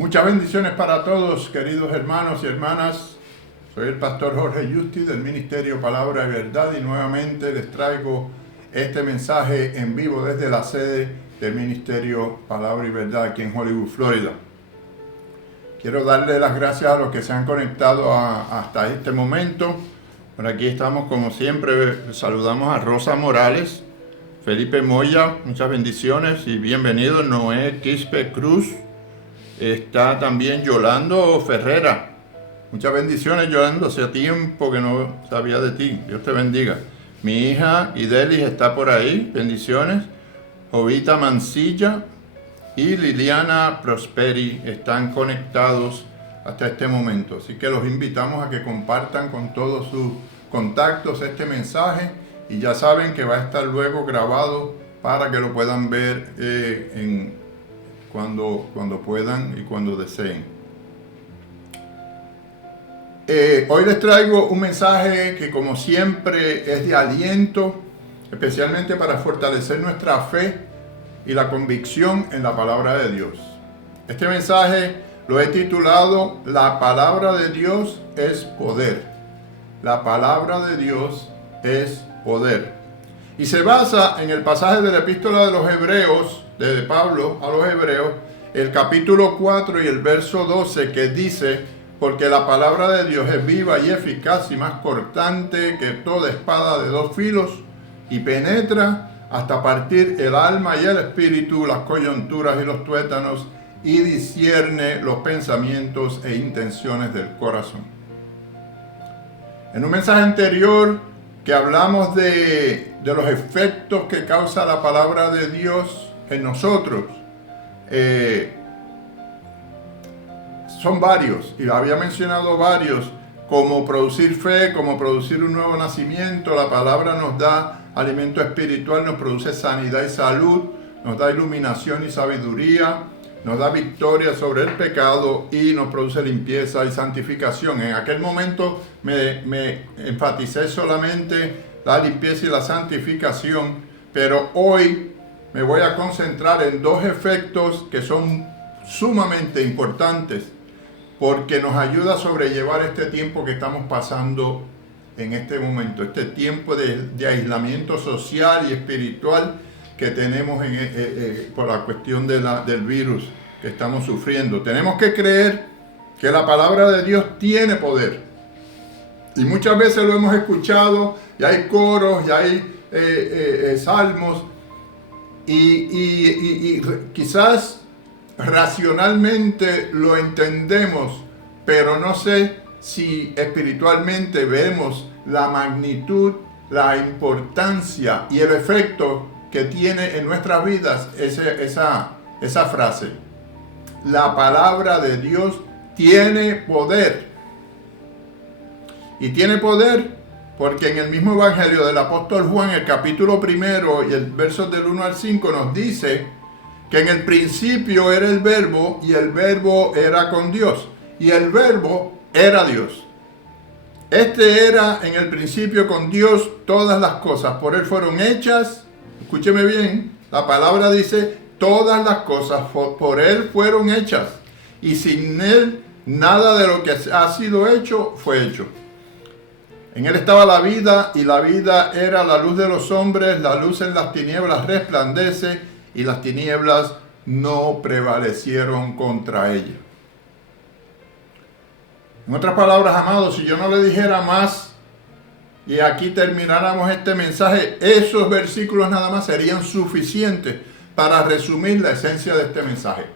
Muchas bendiciones para todos, queridos hermanos y hermanas. Soy el pastor Jorge Justi del Ministerio Palabra y Verdad y nuevamente les traigo este mensaje en vivo desde la sede del Ministerio Palabra y Verdad aquí en Hollywood, Florida. Quiero darle las gracias a los que se han conectado hasta este momento. Por aquí estamos como siempre, saludamos a Rosa Morales, Felipe Moya, muchas bendiciones y bienvenidos. Noé Quispe Cruz. Está también Yolando Ferrera. Muchas bendiciones, Yolando. Hacía tiempo que no sabía de ti. Dios te bendiga. Mi hija Idelis está por ahí. Bendiciones. Jovita Mancilla y Liliana Prosperi están conectados hasta este momento. Así que los invitamos a que compartan con todos sus contactos este mensaje. Y ya saben que va a estar luego grabado para que lo puedan ver cuando puedan y cuando deseen. Hoy les traigo un mensaje que como siempre es de aliento, especialmente para fortalecer nuestra fe y la convicción en la palabra de Dios. Este mensaje lo he titulado La palabra de Dios es poder. La palabra de Dios es poder. Y se basa en el pasaje de la epístola de los Hebreos, de Pablo a los Hebreos, el capítulo 4 y el verso 12, que dice: porque la palabra de Dios es viva y eficaz y más cortante que toda espada de dos filos, y penetra hasta partir el alma y el espíritu, las coyunturas y los tuétanos, y discierne los pensamientos e intenciones del corazón. En un mensaje anterior que hablamos de los efectos que causa la palabra de Dios en nosotros, son varios, y había mencionado varios, como producir fe, como producir un nuevo nacimiento. La palabra nos da alimento espiritual, nos produce sanidad y salud, nos da iluminación y sabiduría, nos da victoria sobre el pecado y nos produce limpieza y santificación. En aquel momento me enfaticé solamente la limpieza y la santificación, pero hoy me voy a concentrar en dos efectos que son sumamente importantes porque nos ayuda a sobrellevar este tiempo que estamos pasando en este momento, este tiempo de aislamiento social y espiritual que tenemos por la cuestión del virus que estamos sufriendo. Tenemos que creer que la palabra de Dios tiene poder. Y muchas veces lo hemos escuchado, y hay coros, y hay salmos, y quizás racionalmente lo entendemos, pero no sé si espiritualmente vemos la magnitud, la importancia y el efecto que tiene en nuestras vidas esa frase. La palabra de Dios tiene poder. Y tiene poder porque en el mismo Evangelio del apóstol Juan, el capítulo 1 y el verso del 1 al 5 nos dice que en el principio era el verbo y el verbo era con Dios y el verbo era Dios. Este era en el principio con Dios todas las cosas, por él fueron hechas. Escúcheme bien, la palabra dice todas las cosas por él fueron hechas y sin él nada de lo que ha sido hecho fue hecho. En él estaba la vida y la vida era la luz de los hombres. La luz en las tinieblas resplandece y las tinieblas no prevalecieron contra ella. En otras palabras, amados, si yo no le dijera más y aquí termináramos este mensaje, esos versículos nada más serían suficientes para resumir la esencia de este mensaje.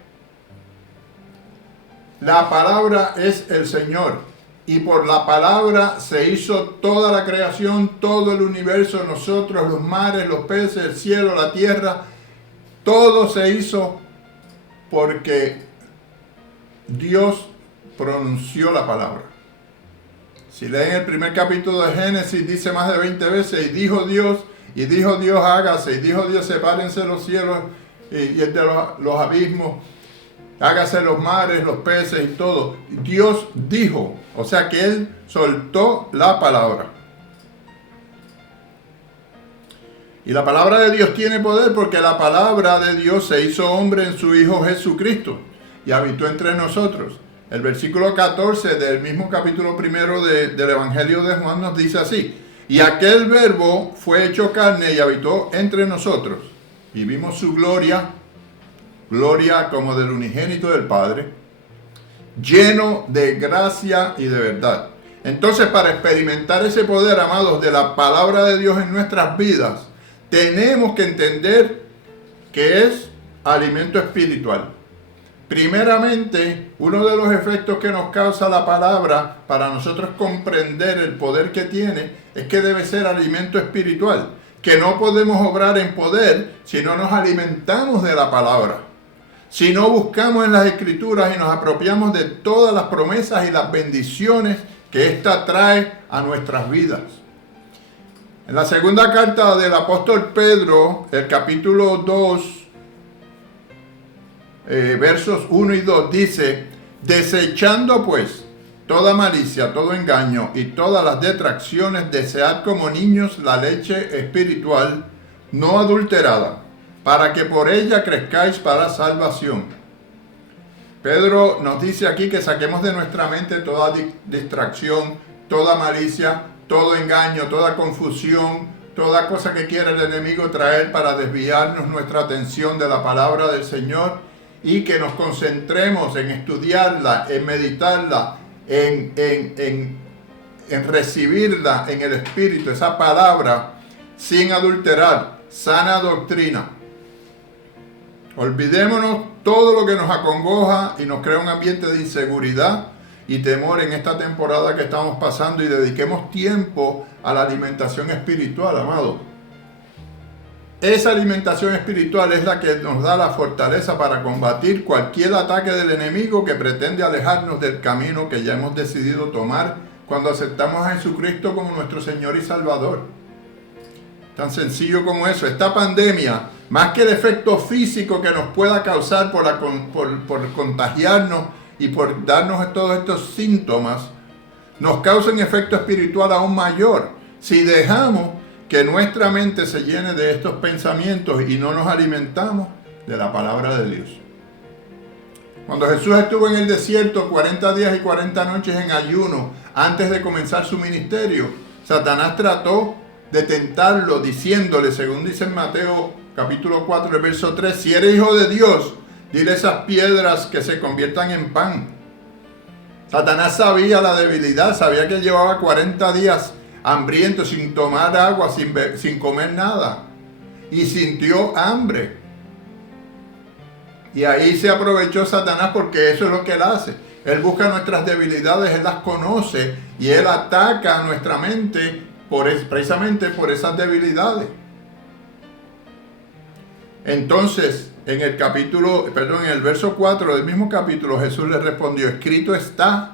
La palabra es el Señor. Y por la palabra se hizo toda la creación, todo el universo, nosotros, los mares, los peces, el cielo, la tierra. Todo se hizo porque Dios pronunció la palabra. Si leen el primer capítulo de Génesis, dice más de 20 veces, y dijo Dios hágase, y dijo Dios sepárense los cielos y el de los abismos. Hágase los mares, los peces y todo. Dios dijo, o sea que Él soltó la palabra. Y la palabra de Dios tiene poder porque la palabra de Dios se hizo hombre en su Hijo Jesucristo. y habitó entre nosotros. El versículo 14 del mismo capítulo primero del Evangelio de Juan nos dice así: y aquel verbo fue hecho carne y habitó entre nosotros, y vimos su gloria, gloria como del unigénito del Padre, lleno de gracia y de verdad. Entonces, para experimentar ese poder, amados, de la palabra de Dios en nuestras vidas, tenemos que entender que es alimento espiritual. Primeramente, uno de los efectos que nos causa la palabra para nosotros comprender el poder que tiene es que debe ser alimento espiritual, que no podemos obrar en poder si no nos alimentamos de la palabra, si no buscamos en las Escrituras y nos apropiamos de todas las promesas y las bendiciones que ésta trae a nuestras vidas. En la segunda carta del apóstol Pedro, el capítulo 2, versos 1 y 2 dice: desechando pues toda malicia, todo engaño y todas las detracciones, desead como niños la leche espiritual no adulterada, para que por ella crezcáis para salvación. Pedro nos dice aquí que saquemos de nuestra mente toda distracción, toda malicia, todo engaño, toda confusión, toda cosa que quiera el enemigo traer para desviarnos nuestra atención de la palabra del Señor, y que nos concentremos en estudiarla, en meditarla, en recibirla en el Espíritu, esa palabra sin adulterar, sana doctrina. Olvidémonos todo lo que nos acongoja y nos crea un ambiente de inseguridad y temor en esta temporada que estamos pasando, y dediquemos tiempo a la alimentación espiritual, amados. Esa alimentación espiritual es la que nos da la fortaleza para combatir cualquier ataque del enemigo que pretende alejarnos del camino que ya hemos decidido tomar cuando aceptamos a Jesucristo como nuestro Señor y Salvador. Tan sencillo como eso. Esta pandemia, más que el efecto físico que nos pueda causar por contagiarnos y por darnos todos estos síntomas, nos causa un efecto espiritual aún mayor si dejamos que nuestra mente se llene de estos pensamientos y no nos alimentamos de la palabra de Dios. Cuando Jesús estuvo en el desierto 40 días y 40 noches en ayuno antes de comenzar su ministerio, Satanás trató de tentarlo diciéndole, según dice en Mateo capítulo 4, el verso 3, si eres hijo de Dios, dile a esas piedras que se conviertan en pan. Satanás sabía la debilidad, sabía que llevaba 40 días hambriento, sin tomar agua, sin comer nada, y sintió hambre. Y ahí se aprovechó Satanás, porque eso es lo que él hace. Él busca nuestras debilidades, él las conoce y él ataca a nuestra mente precisamente por esas debilidades. Entonces, en el verso 4 del mismo capítulo, Jesús le respondió: escrito está,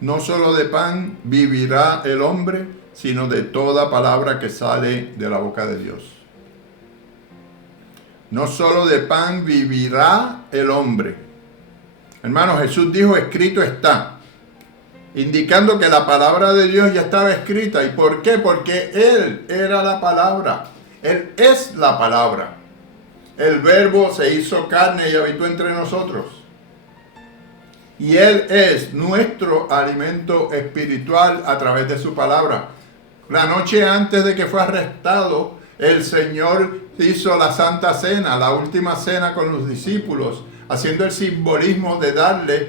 no solo de pan vivirá el hombre, sino de toda palabra que sale de la boca de Dios. No solo de pan vivirá el hombre. Hermanos, Jesús dijo: escrito está, indicando que la palabra de Dios ya estaba escrita. ¿Y por qué? Porque Él era la palabra. Él es la palabra. El Verbo se hizo carne y habitó entre nosotros. Y Él es nuestro alimento espiritual a través de su palabra. La noche antes de que fue arrestado, el Señor hizo la Santa Cena, la última cena con los discípulos, haciendo el simbolismo de darle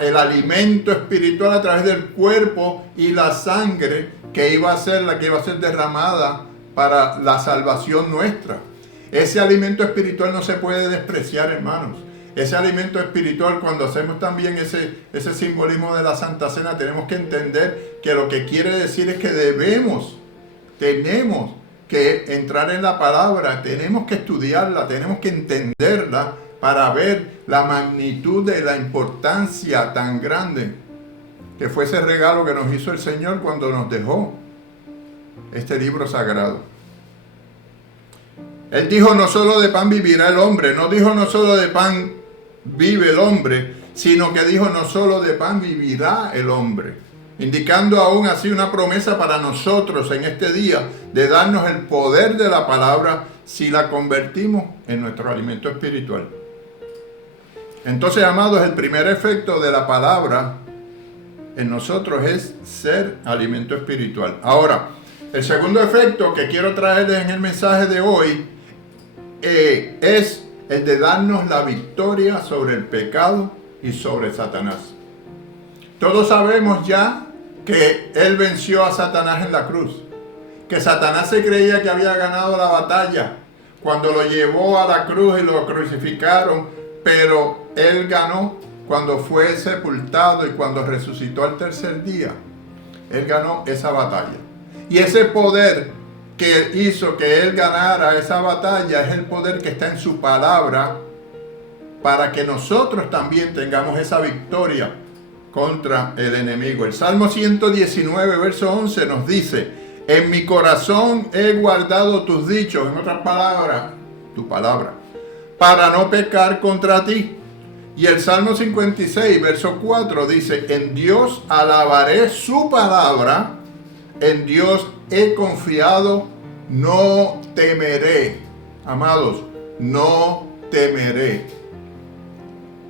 el alimento espiritual a través del cuerpo y la sangre que iba a ser derramada para la salvación nuestra. Ese alimento espiritual no se puede despreciar, hermanos. Ese alimento espiritual, cuando hacemos también ese simbolismo de la Santa Cena, tenemos que entender que lo que quiere decir es que tenemos que entrar en la palabra, tenemos que estudiarla, tenemos que entenderla para ver la magnitud de la importancia tan grande que fue ese regalo que nos hizo el Señor cuando nos dejó este libro sagrado. Él dijo: no solo de pan vivirá el hombre. No dijo no solo de pan vive el hombre, sino que dijo: no solo de pan vivirá el hombre, indicando aún así una promesa para nosotros en este día de darnos el poder de la palabra si la convertimos en nuestro alimento espiritual. Entonces, amados, el primer efecto de la palabra en nosotros es ser alimento espiritual. Ahora, el segundo efecto que quiero traerles en el mensaje de hoy es el de darnos la victoria sobre el pecado y sobre Satanás. Todos sabemos ya que Él venció a Satanás en la cruz, que Satanás se creía que había ganado la batalla cuando lo llevó a la cruz y lo crucificaron, pero Él ganó cuando fue sepultado y cuando resucitó al tercer día. Él ganó esa batalla. Y ese poder que hizo que Él ganara esa batalla es el poder que está en su palabra, para que nosotros también tengamos esa victoria contra el enemigo. El Salmo 119, verso 11 nos dice: en mi corazón he guardado tus dichos, en otras palabras, tu palabra, para no pecar contra ti. Y el Salmo 56, verso 4 dice: en Dios alabaré su palabra, en Dios he confiado, no temeré. Amados, no temeré.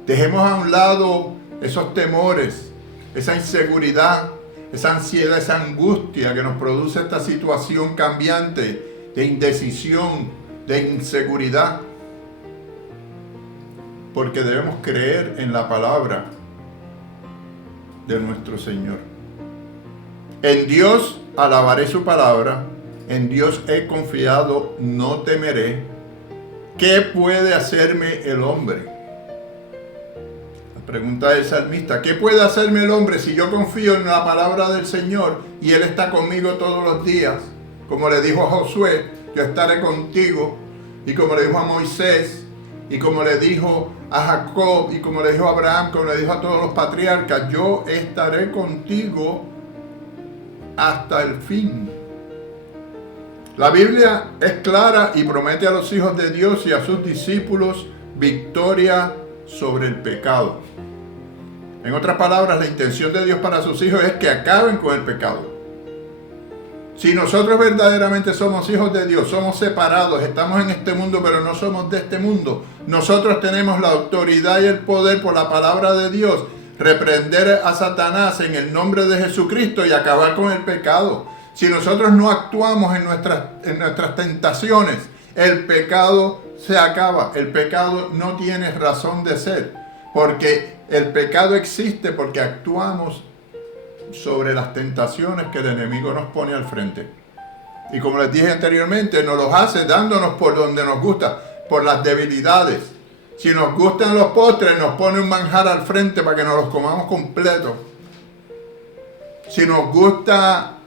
Dejemos a un lado esos temores, esa inseguridad, esa ansiedad, esa angustia que nos produce esta situación cambiante de indecisión, de inseguridad. Porque debemos creer en la palabra de nuestro Señor. En Dios alabaré su palabra, en Dios he confiado, no temeré. ¿Qué puede hacerme el hombre? La pregunta del salmista: ¿qué puede hacerme el hombre si yo confío en la palabra del Señor y Él está conmigo todos los días? Como le dijo a Josué: yo estaré contigo. Y como le dijo a Moisés, y como le dijo a Jacob, y como le dijo a Abraham, como le dijo a todos los patriarcas: yo estaré contigo hasta el fin. La Biblia es clara y promete a los hijos de Dios y a sus discípulos victoria sobre el pecado. En otras palabras, la intención de Dios para sus hijos es que acaben con el pecado. Si nosotros verdaderamente somos hijos de Dios, somos separados, estamos en este mundo, pero no somos de este mundo, nosotros tenemos la autoridad y el poder por la palabra de Dios, reprender a Satanás en el nombre de Jesucristo y acabar con el pecado. Si nosotros no actuamos en nuestras tentaciones, el pecado se acaba. El pecado no tiene razón de ser, porque el pecado existe porque actuamos sobre las tentaciones que el enemigo nos pone al frente. Y como les dije anteriormente, nos los hace dándonos por donde nos gusta, por las debilidades. Si nos gustan los postres, nos pone un manjar al frente para que nos los comamos completos. Si nos gusta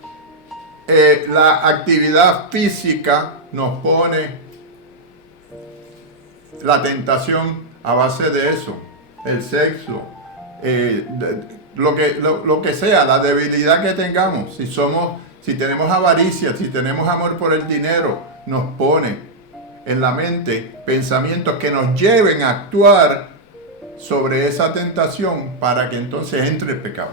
la actividad física, nos pone la tentación a base de eso, el sexo, lo que sea, la debilidad que tengamos. Si tenemos avaricia, si tenemos amor por el dinero, nos pone en la mente pensamientos que nos lleven a actuar sobre esa tentación para que entonces entre el pecado.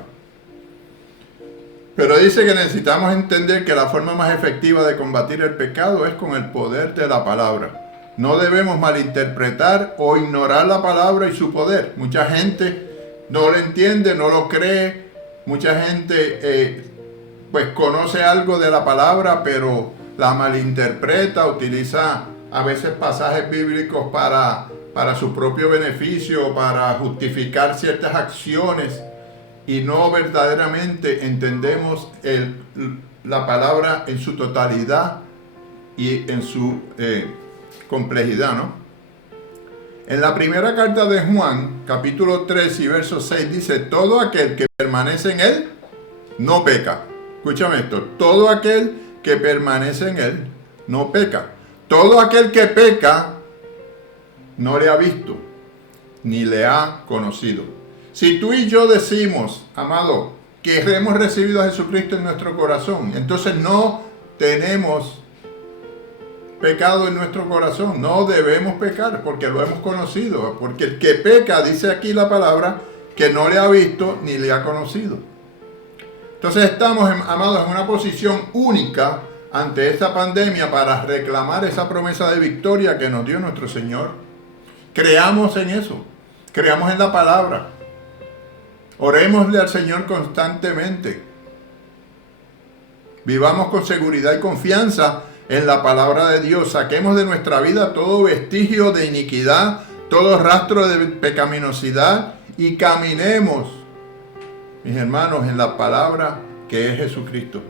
Pero dice que necesitamos entender que la forma más efectiva de combatir el pecado es con el poder de la palabra. No debemos malinterpretar o ignorar la palabra y su poder. Mucha gente no lo entiende, no lo cree. Mucha gente pues conoce algo de la palabra, pero la malinterpreta, utiliza a veces pasajes bíblicos para su propio beneficio, para justificar ciertas acciones, y no verdaderamente entendemos la palabra en su totalidad y en su complejidad, ¿no? En la primera carta de Juan, capítulo 3 y verso 6, dice: todo aquel que permanece en él no peca. Escúchame esto: todo aquel que permanece en él no peca. Todo aquel que peca no le ha visto ni le ha conocido. Si tú y yo decimos, amado, que hemos recibido a Jesucristo en nuestro corazón, entonces no tenemos pecado en nuestro corazón. No debemos pecar porque lo hemos conocido. Porque el que peca, dice aquí la palabra, que no le ha visto ni le ha conocido. Entonces estamos, amados, en una posición única ante esta pandemia para reclamar esa promesa de victoria que nos dio nuestro Señor. Creamos en eso. Creamos en la palabra. Orémosle al Señor constantemente. Vivamos con seguridad y confianza en la palabra de Dios. Saquemos de nuestra vida todo vestigio de iniquidad, todo rastro de pecaminosidad y caminemos, mis hermanos, en la palabra que es Jesucristo.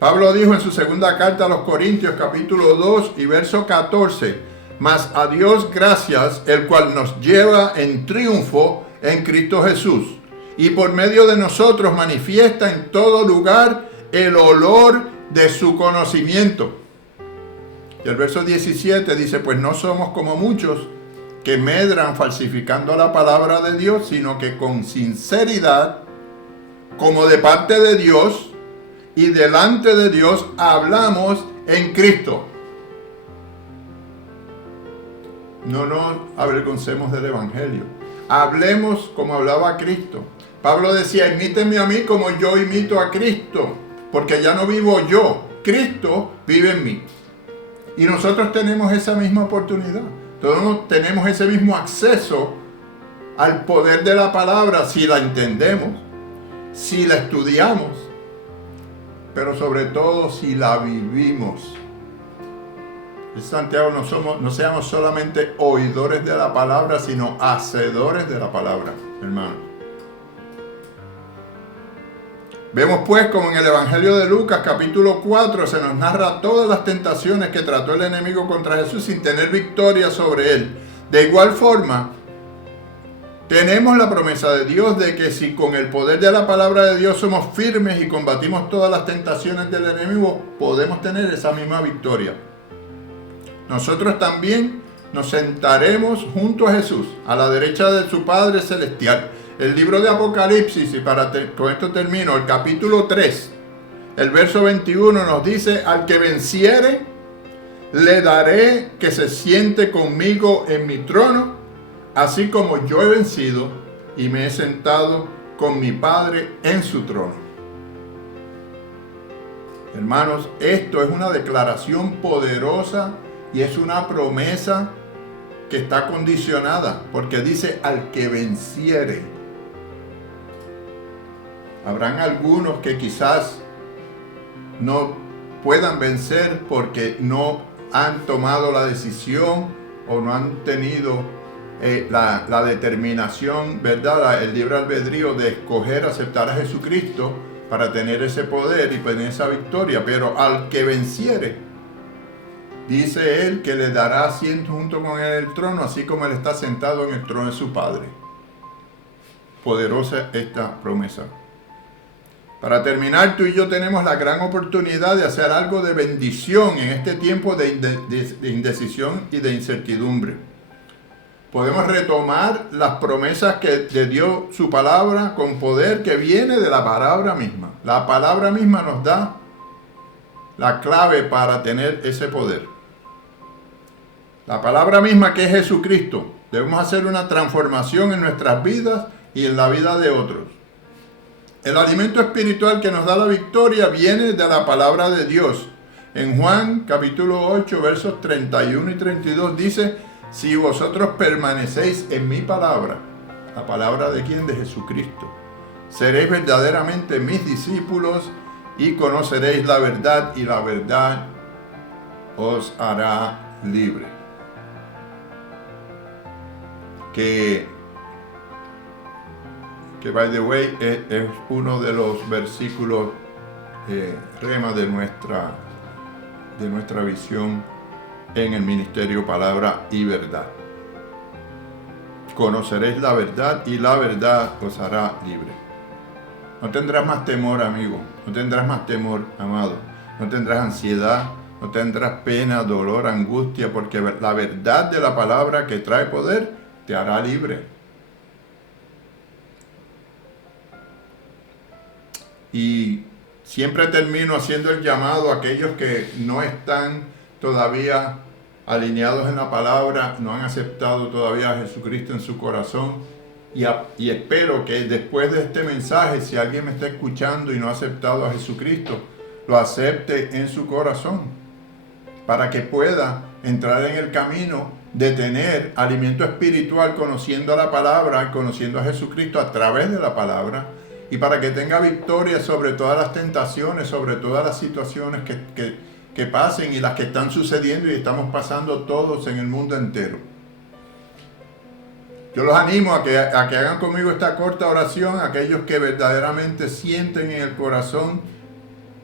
Pablo dijo en su segunda carta a los Corintios, capítulo 2 y verso 14, mas a Dios gracias, el cual nos lleva en triunfo en Cristo Jesús, y por medio de nosotros manifiesta en todo lugar el olor de su conocimiento. Y el verso 17 dice, pues no somos como muchos que medran falsificando la palabra de Dios, sino que con sinceridad, como de parte de Dios y delante de Dios, hablamos en Cristo. No nos avergoncemos del Evangelio. Hablemos como hablaba Cristo. Pablo decía, imítenme a mí como yo imito a Cristo, porque ya no vivo yo, Cristo vive en mí. Y nosotros tenemos esa misma oportunidad. Todos tenemos ese mismo acceso al poder de la palabra si la entendemos, si la estudiamos, pero sobre todo si la vivimos. Santiago, no seamos solamente oidores de la palabra, sino hacedores de la palabra, hermanos. Vemos pues como en el Evangelio de Lucas, capítulo 4, se nos narra todas las tentaciones que trató el enemigo contra Jesús sin tener victoria sobre él. De igual forma, tenemos la promesa de Dios de que si con el poder de la palabra de Dios somos firmes y combatimos todas las tentaciones del enemigo, podemos tener esa misma victoria. Nosotros también nos sentaremos junto a Jesús, a la derecha de su Padre Celestial. El libro de Apocalipsis, y con esto termino, el capítulo 3, el verso 21 nos dice, al que venciere, le daré que se siente conmigo en mi trono, así como yo he vencido y me he sentado con mi Padre en su trono. Hermanos, esto es una declaración poderosa y es una promesa que está condicionada, porque dice al que venciere. Habrán algunos que quizás no puedan vencer porque no han tomado la decisión o no han tenido la determinación, ¿verdad? El libre albedrío de escoger aceptar a Jesucristo para tener ese poder y tener esa victoria. Pero al que venciere, dice él que le dará asiento junto con él en el trono, así como él está sentado en el trono de su Padre. Poderosa esta promesa. Para terminar, tú y yo tenemos la gran oportunidad de hacer algo de bendición en este tiempo de indecisión y de incertidumbre. Podemos retomar las promesas que le dio su palabra con poder que viene de la palabra misma. La palabra misma nos da la clave para tener ese poder. La palabra misma que es Jesucristo. Debemos hacer una transformación en nuestras vidas y en la vida de otros. El alimento espiritual que nos da la victoria viene de la palabra de Dios. En Juan capítulo 8 versos 31 y 32 dice, si vosotros permanecéis en mi palabra, ¿la palabra de quién? De Jesucristo, seréis verdaderamente mis discípulos y conoceréis la verdad y la verdad os hará libre. Que by the way es uno de los versículos rema de nuestra visión en el ministerio Palabra y Verdad. Conoceréis la verdad y la verdad os hará libre. No tendrás más temor, amigo, no tendrás más temor, amado, no tendrás ansiedad, no tendrás pena, dolor, angustia, porque la verdad de la palabra que trae poder te hará libre. Y siempre termino haciendo el llamado a aquellos que no están todavía alineados en la palabra, no han aceptado todavía a Jesucristo en su corazón. Y espero que después de este mensaje, si alguien me está escuchando y no ha aceptado a Jesucristo, lo acepte en su corazón. para que pueda entrar en el camino de tener alimento espiritual conociendo la palabra, conociendo a Jesucristo a través de la palabra, y para que tenga victoria sobre todas las tentaciones, sobre todas las situaciones que pasen y las que están sucediendo y estamos pasando todos en el mundo entero. Yo los animo a que hagan conmigo esta corta oración, aquellos que verdaderamente sienten en el corazón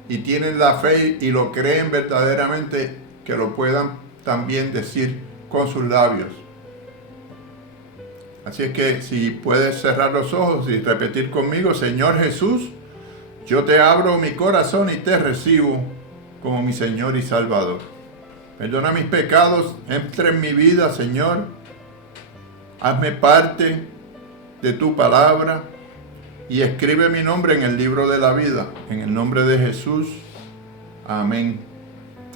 y tienen la fe y lo creen verdaderamente, que lo puedan también decir con sus labios. Así es que si puedes cerrar los ojos y repetir conmigo: Señor Jesús, yo te abro mi corazón y te recibo como mi Señor y Salvador. Perdona mis pecados, entra en mi vida, Señor. Hazme parte de tu palabra y escribe mi nombre en el libro de la vida. En el nombre de Jesús. Amén.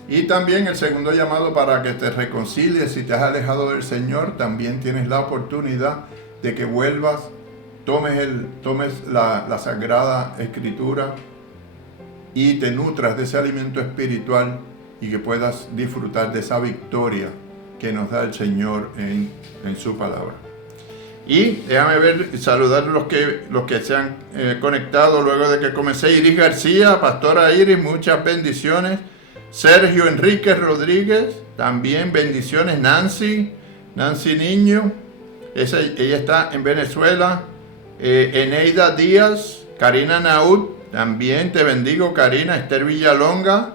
Y también el segundo llamado para que te reconcilies si te has alejado del Señor. También tienes la oportunidad de que vuelvas, tomes la Sagrada Escritura y te nutras de ese alimento espiritual y que puedas disfrutar de esa victoria que nos da el Señor en su palabra. Y déjame ver y saludar los que se han conectado luego de que comencé. Iris García, pastora Iris, muchas bendiciones. Sergio Enrique Rodríguez, también bendiciones. Nancy Niño, ella está en Venezuela. Eneida Díaz, Karina Naud, también te bendigo, Karina. Esther Villalonga,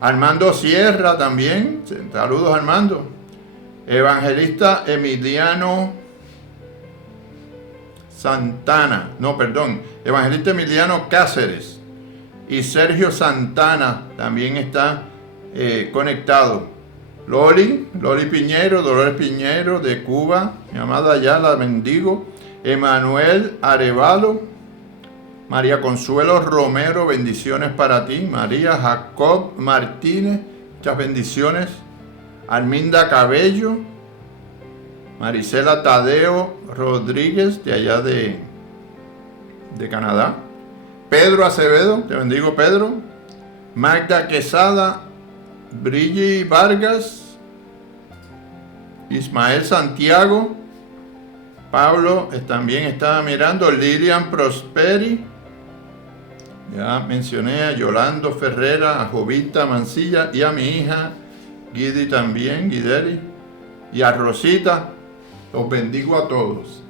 Armando Sierra también, saludos Armando. Evangelista Emiliano Evangelista Emiliano Cáceres y Sergio Santana también está conectado. Loli Piñero, Dolores Piñero de Cuba, mi amada Ayala, bendigo. Emanuel Arevalo, María Consuelo Romero, bendiciones para ti. María Jacob Martínez, muchas bendiciones. Arminda Cabello, Marisela Tadeo Rodríguez, de allá de Canadá. Pedro Acevedo, te bendigo Pedro. Magda Quesada, Brilli Vargas, Ismael Santiago, Pablo también estaba mirando. Lilian Prosperi, ya mencioné a Yolando Ferrera, a Jovita Mancilla y a mi hija Guidi también, Guideri, y a Rosita. Los bendigo a todos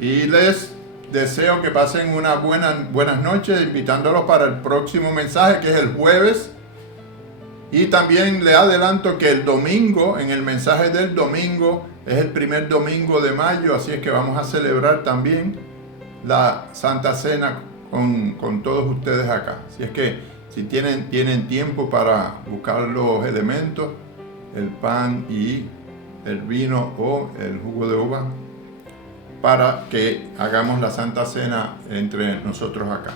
y les deseo que pasen una buenas noches, invitándolos para el próximo mensaje, que es el jueves. Y también le adelanto que el domingo, en el mensaje del domingo, es el primer domingo de mayo, así es que vamos a celebrar también la Santa Cena con todos ustedes acá. Así es que si tienen tiempo para buscar los elementos, el pan y el vino o el jugo de uva, para que hagamos la Santa Cena entre nosotros acá.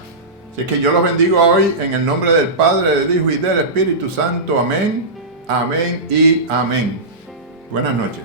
Así que yo los bendigo hoy en el nombre del Padre, del Hijo y del Espíritu Santo. Amén, amén y amén. Buenas noches.